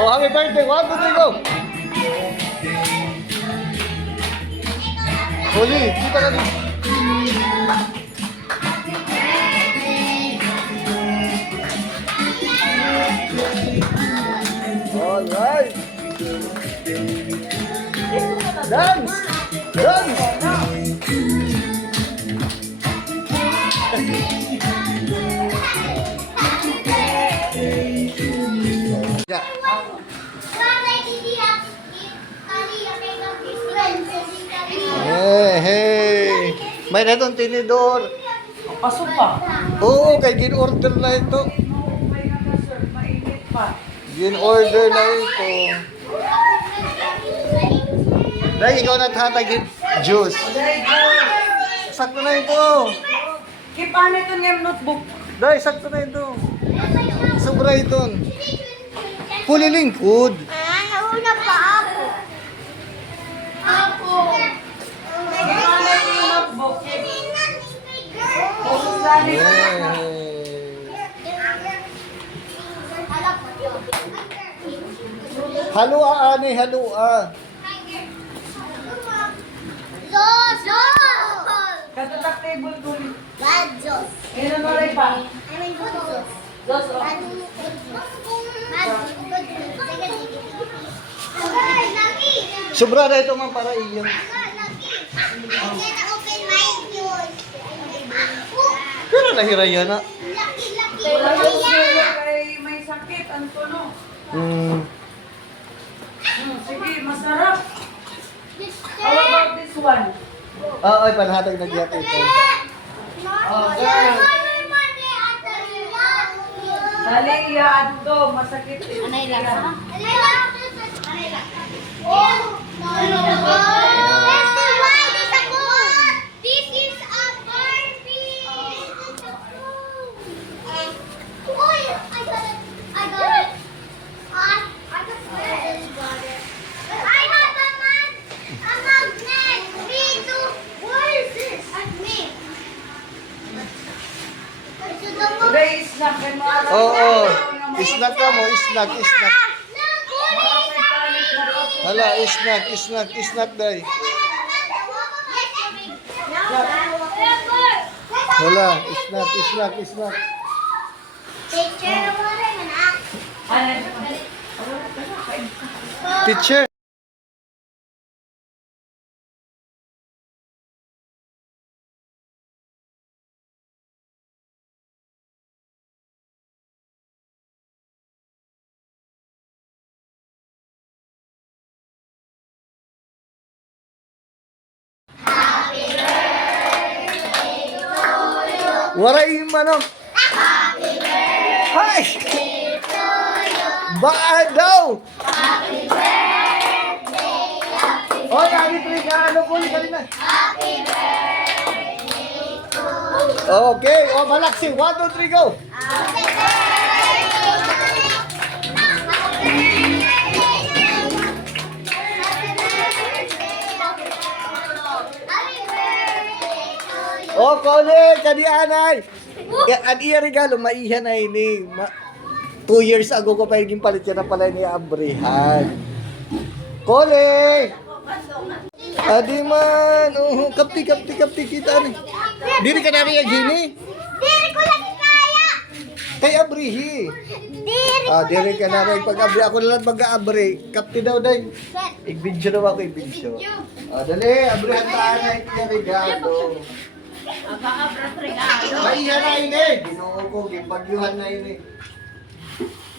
Oh, happy birthday. 1, 2, 3, go. Huli, kita ka din. Alright. Dance! Dance! Yeah. Hey, hey. May natong tinidor. Pasok pa. Oo, kay gin-order na ito. Mainit pa. Gin-order na ito. Dahil ikaw nathatagin juice. Sakto na ito. Kipan ito ng notebook. Dahil sakto na ito. Sobra ito. Fully lingkod. Nauna pa ako. Ako. Kipan ito yung notebook. Pusos lang ito. Halua ani, halua. Dos! Katatak table ko rin. Bad Diyos. Ano na rin pa? I mean, good Diyos. Dos o. Bad good Lagi! Sobra na ito man para iyon. Lagi! I'm gonna open my ears. Pero nahiraya na. Laki! Wala yung sila kay may sakit. Ang tuno. Sige, masarap. How about this one? Ay, panhatag nagyat ito. Dali, iyaad to. Masakit ito. Anay lang. This is a Barbie. Uy, I got it. I got it. I just got it. I have a magnet. Me too. What is this? At me. Today is not kan mo alam. Oo. Snack ka mo, snack, snack. Hala, snack, day. Hala, snack. Picture mo rin, anak. Teacher. Waray manok. Happy birthday to you. Baan daw. Happy birthday. Oy, ani regalo ko ni kanina. Happy birthday to you. Okay, oh malaksi. 1, 2, 3, go. Happy birthday to you. Oh, kole, kadi anay. An iya regalo maihan na ini. 2 years ago ko pa yung palit siya na pala ni Abrihan. Kole! Adi man, kapti kita ni. Diri ka na rin gini. Diri ko lagi kaya. Kay Abrihi. Diri ko Diri lagi ka na rin kaya. pag-abri. Ako na lang mag-abri. Kapti daw day. I-video daw ako, i-video. Dali, abrihan taan na ito regalo. Maihan na ini. Ginoo ko, gibagyuhan na ini.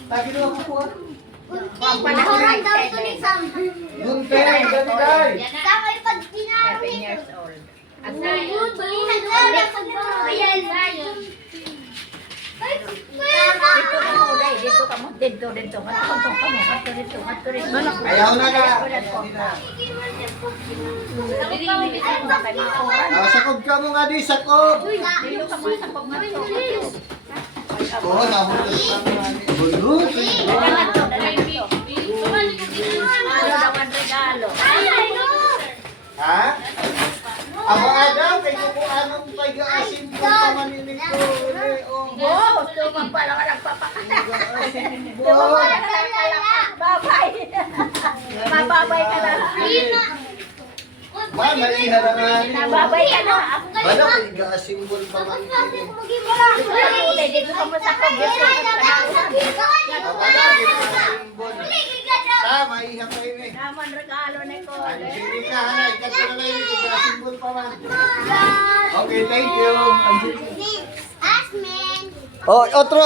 Tagi daw ako po ah. Panahoran daw ito ni Sam. Gunteng, gani day. Sama yung pag pinamit. 7 years old. Ang good. Balihan daw na pagbabayan na yun. Dito ka mo, dito. Ayaw na ka. Sakob ka mo nga di, sakob. Oo, nahulog ka nga ni. Bulog. Ha? Ako nga daw, kay ko anong pag-aasin ko sa maninig ko. Oo, tumang pala ka nagpapakata. Pag-aasin ko. Nababay ka na. Ma, maiha na nga. Nababay ka na. Ano, igasimbol pa man. Kulay, dito ka mo sa kobyo. Ah, maiha pa yun eh. Naman regalo ni ko. Angelica, hanay, kato na kayo, igasimbol pa man. Okay, thank you. Oh, otro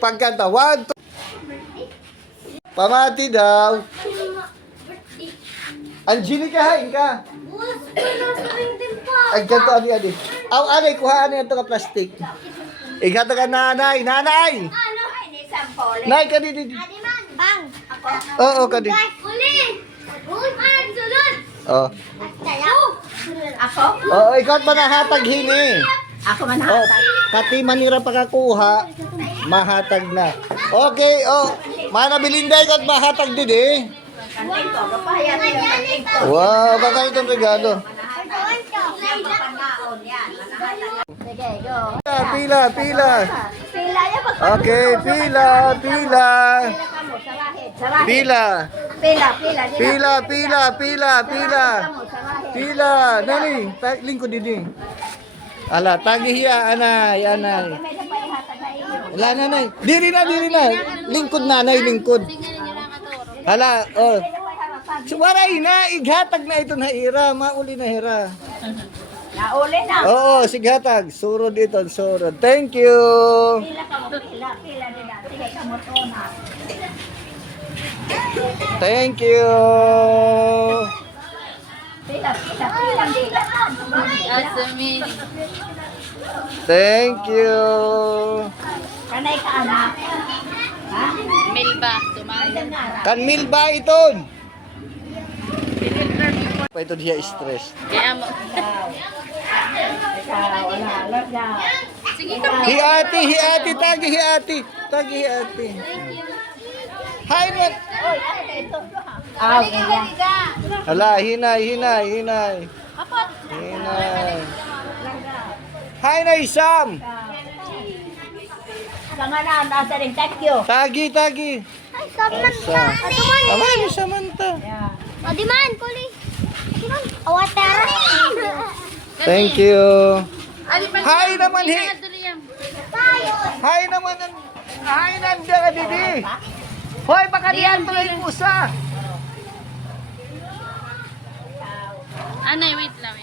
pagkanta. 1, 2. Pamati daw. Angelica, hain ka. Ay, ganito, adi. Aw, anay, kuhaan niya ito ka plastic. Igato ka, nanay. Nanay! Nay, ka di. Bang! Oo, ka di. Uli! Ang sulod! Oh. Ako? Oo, ikaw pa nahatag hini. Ako man Oh, hatag. kati manira pagkakuha, mahatag na. Okay, oh. Mana Belinda, ikaw mahatag din eh. Kanting ko. Kapahayat yung kanting ko. Wow, baka itong regalo. Panaon yan. Sige, go. Pila. Pila yan. Okay, pila. Pila ka mo, sarahid. Sarahid. Pila. Pila. Pila. Nani, lingkod din. Ala, tagihiya, anay. May napahihatag na iyo. Wala, nanay. Diri na. Lingkod, nanay, lingkod. Hala, oh. Suwaray na, ighatag na ito na ira. Mauli na hira. Nauli na. Oo, sighatag. Surod ito, surod. Thank you. Pila ka mo, pila din na. Sige ka mo to na. Thank you. Pila. Thank you. Kanay ka anak. Ha? Milba, tumay. Kanmil ba iton? Pa ito diya stress. Kaya mo. Ikaw, wala. Larga. Sige ka. Hiati, tagi hiati. Hi, man. Oy, ano ka ito? Aw, iya. Hala, hinay. Apat. Hinay. Hi, Nay Sam. Kanganan, nasa rin. Thank you. Tagi. Ay, Samantha! Atuman! Tama ni Samantha. Yeah. Odiman, kuli! Odiman! Awater! Thank you. Ali pa. Hi naman, Tayo! Hi naman. Hi nandiyan ka, Didi. Hoy, baka diyan tuloy yung pusa. Anay, wait lang.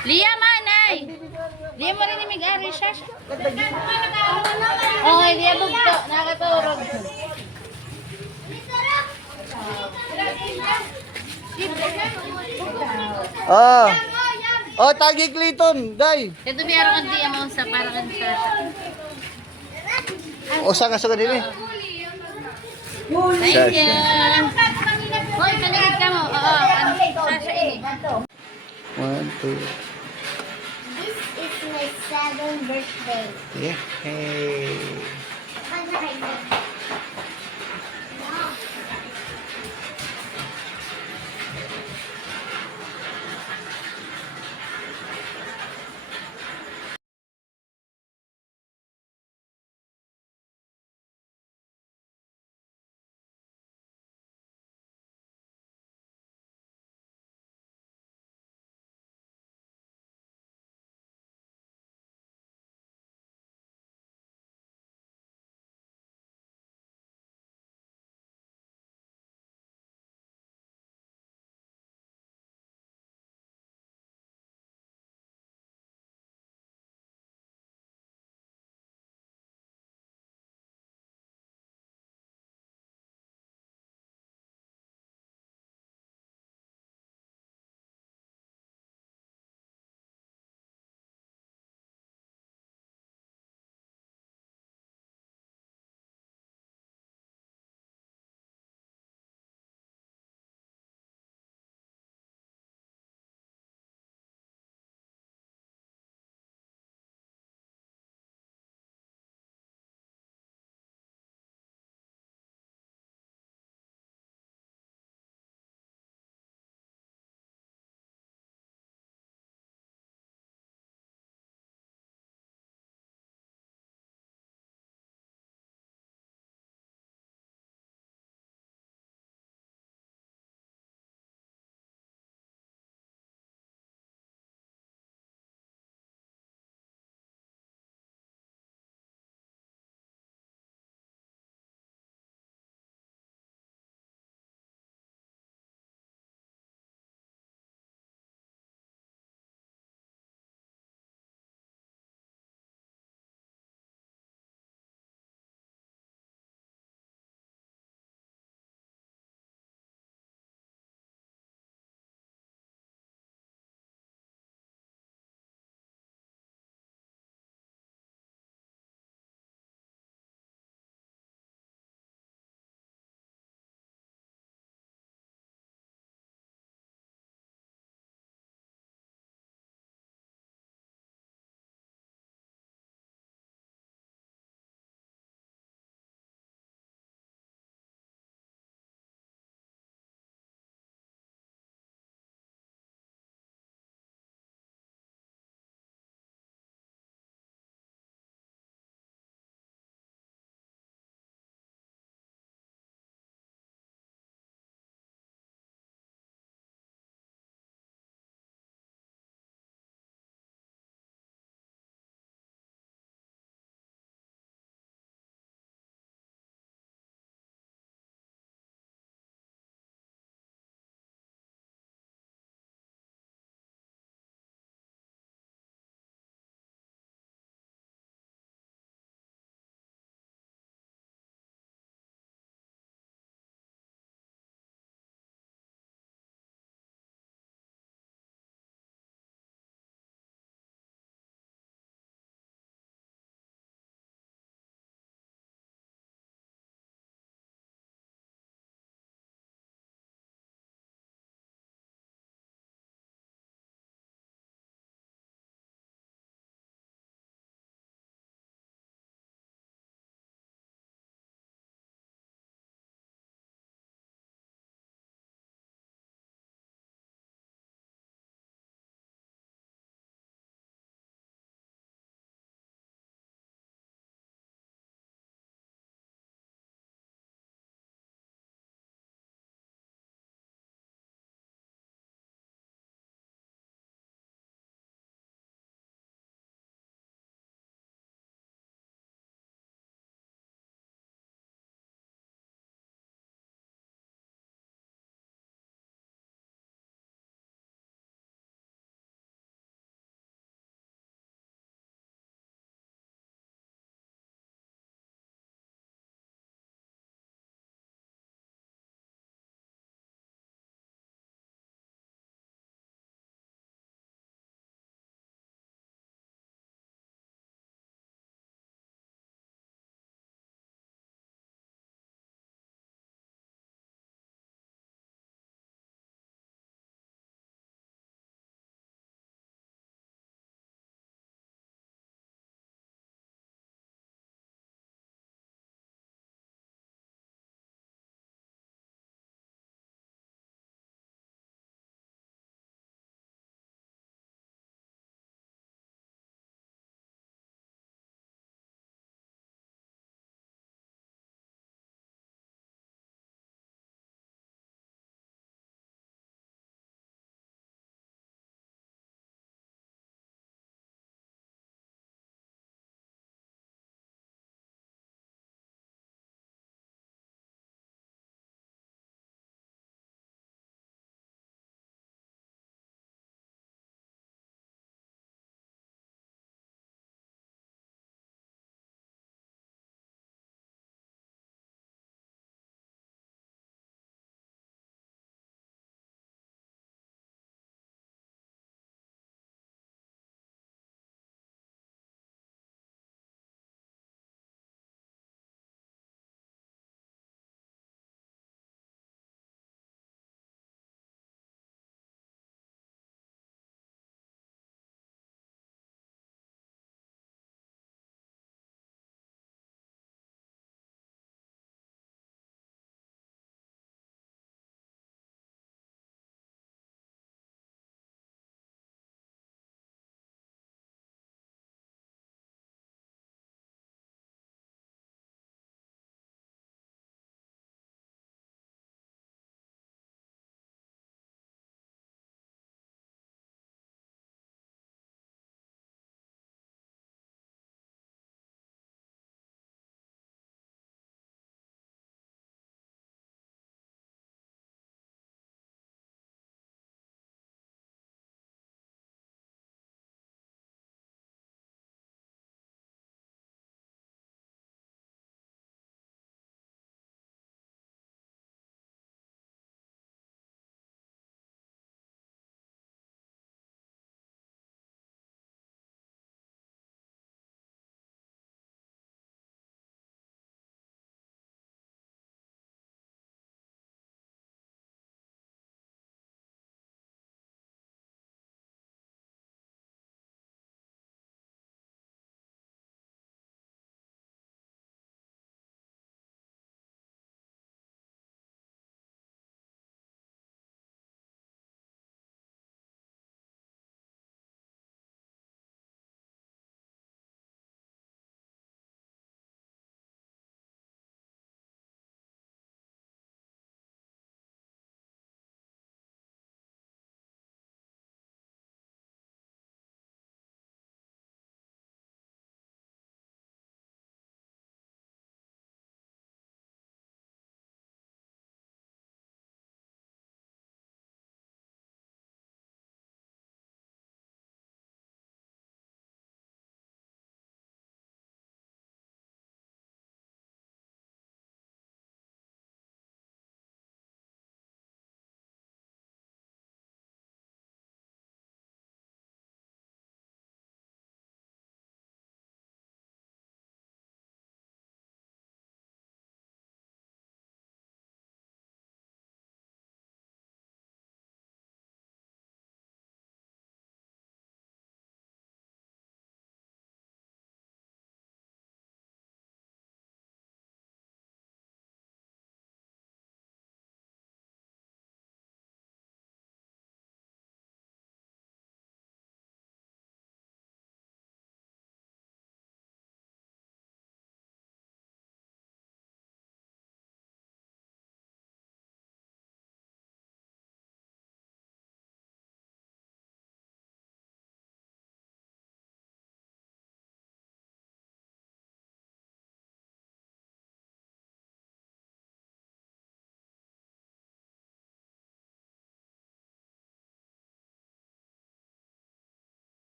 Liam, anay. Liam mo rin ni Mig-ari siya. Okay, Liam bugto. Nakaturog. Oh, tagi Clayton, day. Ito biyaro kan di mo sa para kan sa. O saan ka sa kanila? Thank you. Hoy, paligid ka mo. Oo, Sasha ini. 1, 2. This is my 7th birthday. Yeah. Hey. Ano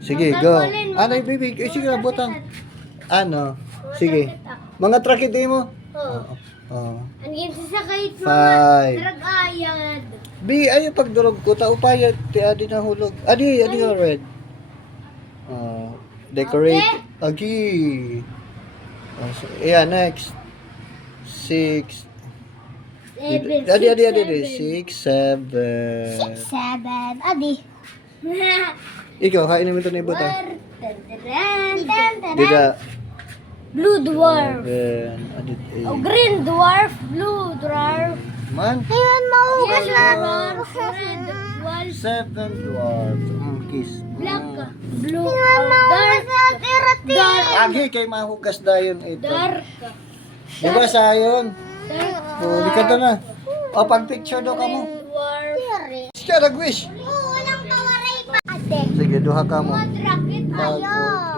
Sige, go. Ano yung bibig? Sige, butang. Ano? Sige. Mga trakete mo? Oo. Oh. Ang sasakay sa Five. drag-ayad. Bi, ayo pagdurog ko. Taupayat. Ti adi na hulog. Adi nga red. Decorate. Agi. Yeah, next. 6. Adi. 6, 7. 7. Adi. Ikaw, kainin mo ito na ibutang. Ten. Dida. Blue dwarf. 7. Adi, 8. Oh, green dwarf. Blue dwarf. Man. Ayun, maugas Yes, na. dwarf. Red dwarf. 7 dwarfs. Kiss. Black. Blue. Dark. Dark. Agi, kay mahugas dayon ito. Dark. Diba sayon? Dark. Huli ka to na. O, pag-picture daw ka mo. Dwarf. Siya, nag-wish. Walang kawaray pa. Ate. Sige, duha ka mo. Mag-rocket. Ayaw.